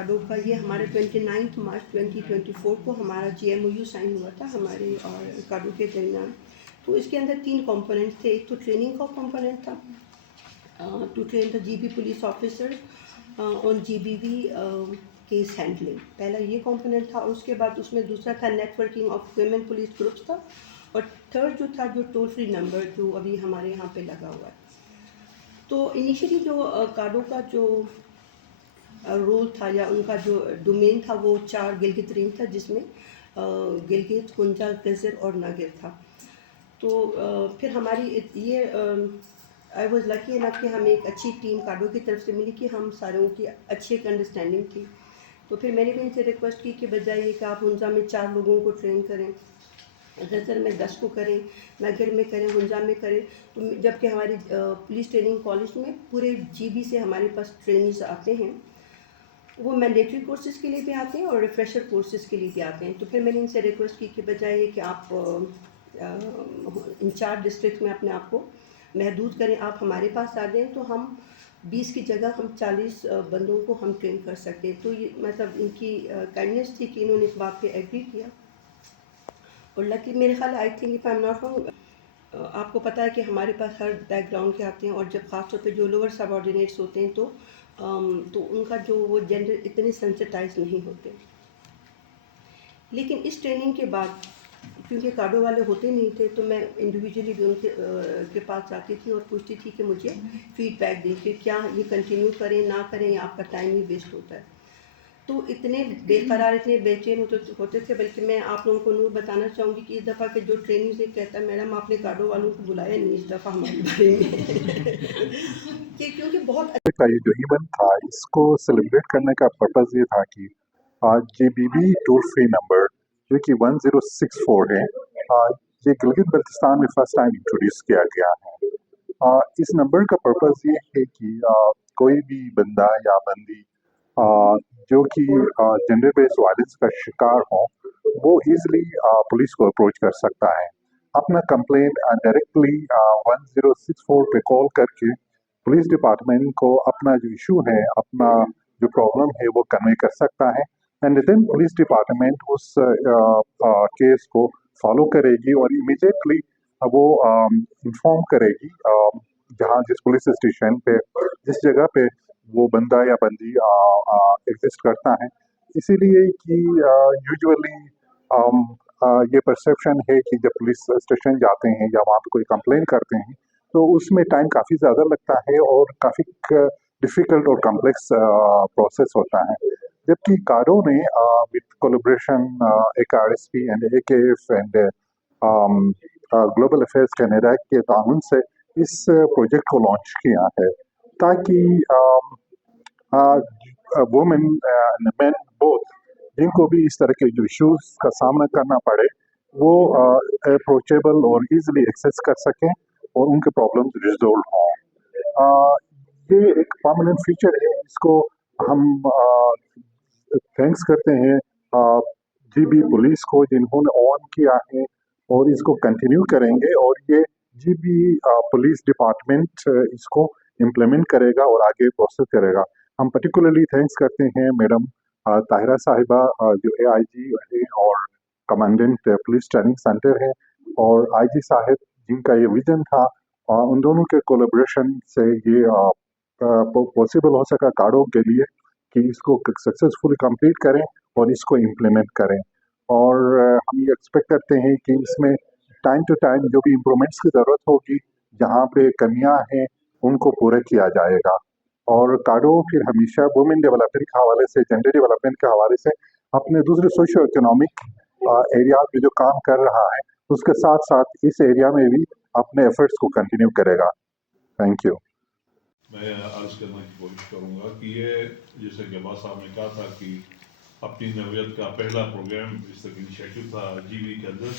काडो का ये हमारे 29 मार्च 2024 को हमारा GMOU साइन हुआ था हमारे और काडो के दरमियान। तो इसके अंदर 3 कंपोनेंट थे। एक तो ट्रेनिंग का कंपोनेंट था to train the GB police officers on GBV case handling, पहला ये कंपोनेंट था। उसके बाद उसमें दूसरा था networking of women police groups का, और थर्ड जो था जो टोल फ्री नंबर जो अभी हमारे यहाँ पे लगा हुआ है। तो इनिशियली जो काडो का जो रोल था या उनका जो डोमेन था वो 4 गिलगित रेंज था, जिसमें गिलगित, कुंजा, गजर और नागिर था। तो फिर हमारी ये आई वॉज लकी इनफ कि हमें एक अच्छी टीम काडो की तरफ से मिली कि हम सारों की अच्छी एक अंडरस्टैंडिंग थी। तो फिर मैंने भी इनसे रिक्वेस्ट की कि बजाय ये कि आप हुंजा में 4 लोगों को ट्रेन करें, गजर में 10 को करें, नागिर में करें, हुंजा में करें। तो जबकि हमारी पुलिस ट्रेनिंग कॉलेज में पूरे GB से हमारे पास ट्रेनिंग्स आते हैं, वो मैंडेटरी कोर्सेज के लिए भी आते हैं और रिफ्रेशर कोर्सेज के लिए भी आते हैं। तो फिर मैंने इनसे रिक्वेस्ट की कि बजाय कि आप इन 4 डिस्ट्रिक्ट में अपने आप को महदूद करें, आप हमारे पास आ जाएँ तो हम 20 की जगह हम 40 बंदों को हम ट्रेन कर सकते हैं। तो ये मतलब इनकी काइंडनेस थी कि इन्होंने इस बात पे एग्री किया। और लकी मेरे ख्याल I think if I am not wrong, आपको पता है कि हमारे पास हर बैकग्राउंड के आते हैं, और जब ख़ास तौर पे जो लोअर सबऑर्डिनेट्स होते हैं तो उनका जो वो जेंडर इतने सेंसिटाइज नहीं होते। लेकिन इस ट्रेनिंग के बाद क्योंकि काडो वाले होते नहीं थे, तो मैं इंडिविजुअली भी उनके के पास जाती थी और पूछती थी कि मुझे फीडबैक दें कि क्या ये कंटिन्यू करें ना करें, या आपका टाइम ही वेस्ट होता है। तो इतने बेकरार, इतने बेचैन होते थे। बल्कि मैं आप लोगों को नूर बताना चाहूँगी कि इस दफ़ा के जो ट्रेनिंग से कहता है, मैडम आपने काडो वालों को बुलाया नहीं इस दफ़ा हमारे बारे में कि क्योंकि बहुत का ये जो इवेंट था, इसको सेलिब्रेट करने का पर्पज़ ये था कि GBV टोल फ्री नंबर जो कि 1064 है, ये गिलगित बल्तिस्तान में फर्स्ट टाइम इंट्रोड्यूस किया गया है। इस नंबर का पर्पज़ ये है कि कोई भी बंदा या बंदी जो कि जेंडर बेस्ड वायलेंस का शिकार हो, वो ईजिली पुलिस को अप्रोच कर सकता है। अपना कंप्लेंट डायरेक्टली 1064 पे कॉल करके पुलिस डिपार्टमेंट को अपना जो इशू है, अपना जो प्रॉब्लम है वो कन्वे कर सकता है, एंड देन पुलिस डिपार्टमेंट उस केस को फॉलो करेगी और इमीडिएटली वो इंफॉर्म करेगी जिस पुलिस स्टेशन पे, जिस जगह पे वो बंदा या बंदी एग्जिस्ट करता है। इसीलिए कि यूजुअली ये परसेप्शन है कि जब पुलिस स्टेशन जाते हैं या वहाँ पे कोई कंप्लेन करते हैं तो उसमें टाइम काफ़ी ज़्यादा लगता है और काफ़ी डिफ़िकल्ट और कॉम्प्लेक्स प्रोसेस होता है। जबकि काडो ने with collaboration AKRSP and AKF and global affairs Canada के ताउन से इस प्रोजेक्ट को लॉन्च किया है, ताकि वुमेन एंड मेन बोथ जिनको भी इस तरह के जो इश्यूज का सामना करना पड़े, वो अप्रोचेबल और इजीली एक्सेस कर सकें और उनके प्रॉब्लम्स रिजोल्व हों। ये एक परमानेंट फीचर है, इसको हम थैंक्स करते हैं GB पुलिस को जिन्होंने ऑन किया है और इसको कंटिन्यू करेंगे, और ये GB पुलिस डिपार्टमेंट इसको इम्प्लीमेंट करेगा और आगे प्रोसेस करेगा। हम पर्टिकुलरली थैंक्स करते हैं मैडम ताहिरा साहिबा जो AIG है और कमांडेंट पुलिस ट्रेनिंग सेंटर है, और IG साहब जिनका ये विजन था, उन दोनों के कोलैबोरेशन से ये पॉसिबल हो सका काडो के लिए कि इसको सक्सेसफुली कंप्लीट करें और इसको इम्प्लीमेंट करें। और हम ये एक्सपेक्ट करते हैं कि इसमें टाइम टू टाइम जो भी इम्प्रूवमेंट्स की ज़रूरत होगी, जहाँ पे कमियां हैं, उनको पूरा किया जाएगा। और काडो फिर हमेशा वुमेन डेवलपमेंट के हवाले से, जेंडर डेवलपमेंट के हवाले से अपने दूसरे सोशो इकोनॉमिक एरिया में जो काम कर रहा है, उसके साथ साथ इस एरिया में भी अपने एफर्ट्स को कंटिन्यू करेगा। Thank you. मैं अर्ज करने की कोशिश करूँगा कि ये जैसे कि अब्बास साहब ने कहा था कि अपनी नौयत का पहला प्रोग्राम इस तक इनिशिएटिव था GB के अंदर,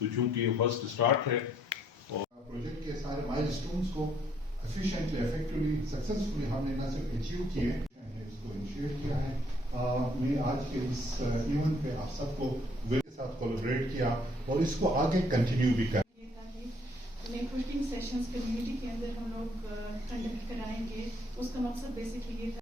तो चूँकि ये फर्स्ट स्टार्ट है और प्रोजेक्ट के सारे माइलस्टोन्स को एफिशिएंटली, इफेक्टिवली, सक्सेसफुली हमने न सिर्फ अचीव किए हैं, इसको इनिशिएट किया है। मैं आज के इस इवेंट पे आप सबको के साथ कोलैबोरेट किया और इसको आगे कंटिन्यू भी कर नेटवर्किंग सेशंस कम्युनिटी के अंदर हम लोग कंडक्ट कराएंगे। उसका मकसद बेसिकली ये था